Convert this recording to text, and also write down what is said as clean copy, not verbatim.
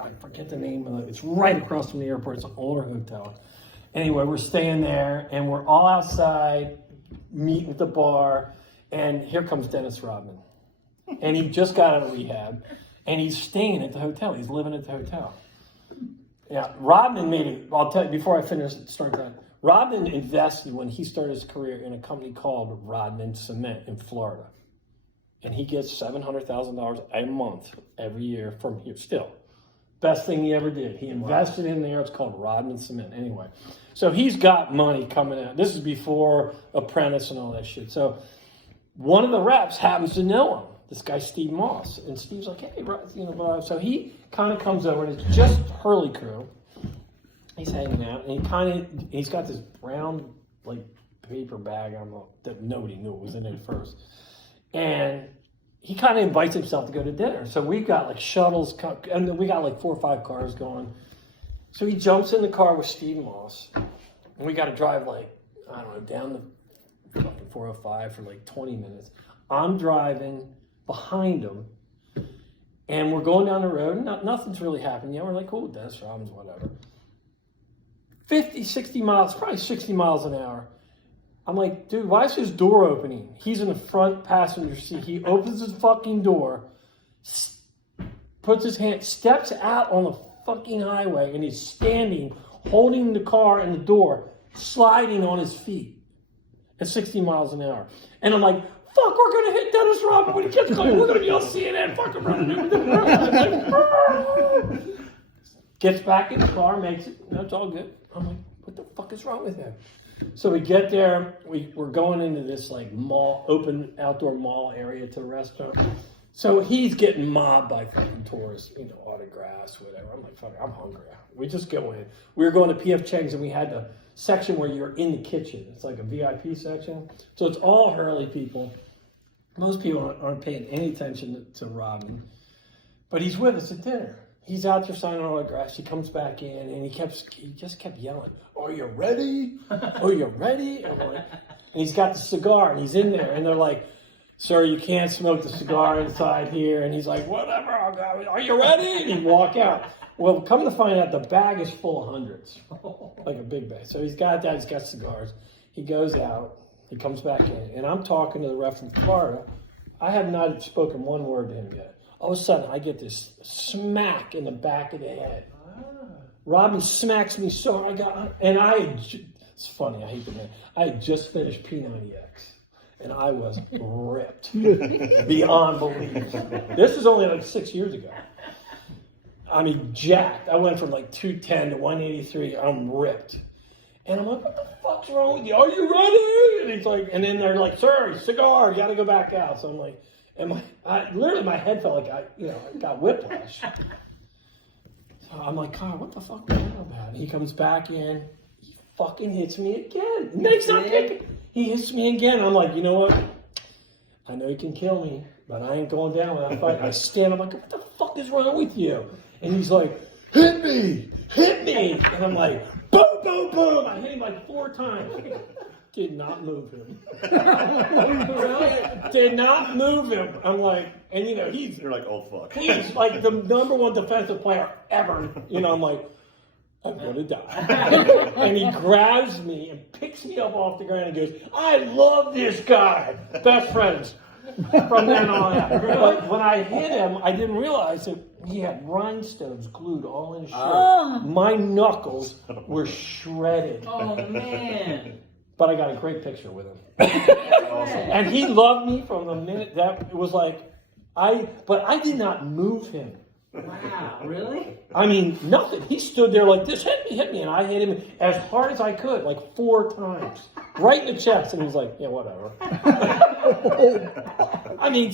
I forget the name of it. It's right across from the airport. It's an older hotel. Anyway, we're staying there, and we're all outside, meeting at the bar, and here comes Dennis Rodman. And he just got out of rehab, and he's staying at the hotel. He's living at the hotel. Yeah, Rodman made it. I'll tell you, before I start that, Rodman invested when he started his career in a company called Rodman Cement in Florida. And he gets $700,000 a month every year from here still. Best thing he ever did. He invested in there. It's called Rodman Cement. Anyway, so he's got money coming out. This is before Apprentice and all that shit. So one of the reps happens to know him. This guy, Steve Moss. And Steve's like, hey, so he kind of comes over, and it's just Hurley crew. He's hanging out, and he's got this brown, like, paper bag that nobody knew was in it first. And he kind of invites himself to go to dinner. So we've got like shuttles, and then we got like 4 or 5 cars going. So he jumps in the car with Steve Moss, and we got to drive like, I don't know, down the fucking 405 for like 20 minutes. I'm driving behind him, and we're going down the road, and nothing's really happening yet. We're like, cool, Dennis Rodman's, whatever. 50, 60 miles, probably 60 miles an hour. I'm like, dude, why is his door opening? He's in the front passenger seat. He opens his fucking door, puts his hand, steps out on the fucking highway, and he's standing, holding the car and the door, sliding on his feet at 60 miles an hour. And I'm like, fuck, we're going to hit Dennis Rodman when he gets going. We're going to be on CNN fucking running over. Gets back in the car, makes it. No, it's all good. I'm like, what the fuck is wrong with him? So we get there, we're going into this like mall, open outdoor mall area to a restaurant. So he's getting mobbed by fucking tourists, autographs, whatever. I'm like, fuck, I'm hungry. We just go in. We were going to P.F. Chang's, and we had the section where you're in the kitchen. It's like a VIP section. So it's all Hurley people. Most people aren't paying any attention to Rodman. But he's with us at dinner. He's out there signing autographs. He comes back in, and he just kept yelling, "Are you ready? Are you ready?" And he's got the cigar, and he's in there, and they're like, "Sir, you can't smoke the cigar inside here." And he's like, "Whatever, I'll go. Are you ready?" And he walk out. Well, come to find out, the bag is full of hundreds, like a big bag. So he's got that. He's got cigars. He goes out. He comes back in, and I'm talking to the ref from Florida. I have not spoken one word to him yet. All of a sudden, I get this smack in the back of the head. Rodman smacks me so hard. It's funny, I hate the man. I had just finished P90X, and I was ripped beyond belief. This is only like 6 years ago. I mean, jacked. I went from like 210 to 183. I'm ripped. And I'm like, what the fuck's wrong with you? Are you ready? And he's like, and then they're like, sir, cigar, you got to go back out. So I'm like, literally my head felt like I got whiplash. So I'm like, God, what the fuck was that about? And he comes back in, he fucking hits me again. Next time he hits me again. I'm like, you know what? I know you can kill me, but I ain't going down without fighting. I stand, I'm like, what the fuck is wrong with you? And he's like, hit me. And I'm like, boom, boom, boom. I hit him like 4 times. Did not move him. Did not move him. I'm like, and you're like, oh fuck. He's like the #1 defensive player ever. I'm like, I'm gonna die. And he grabs me and picks me up off the ground and goes, I love this guy. Best friends from then on out. But when I hit him, I didn't realize that he had rhinestones glued all in his shirt. Oh. My knuckles were shredded. Oh man. But I got a great picture with him. Awesome. And he loved me from the minute that it was like, but I did not move him. Wow, really? I mean, nothing. He stood there like this, hit me, and I hit him as hard as I could, like 4 times. Right in the chest, and he was like, yeah, whatever. I mean,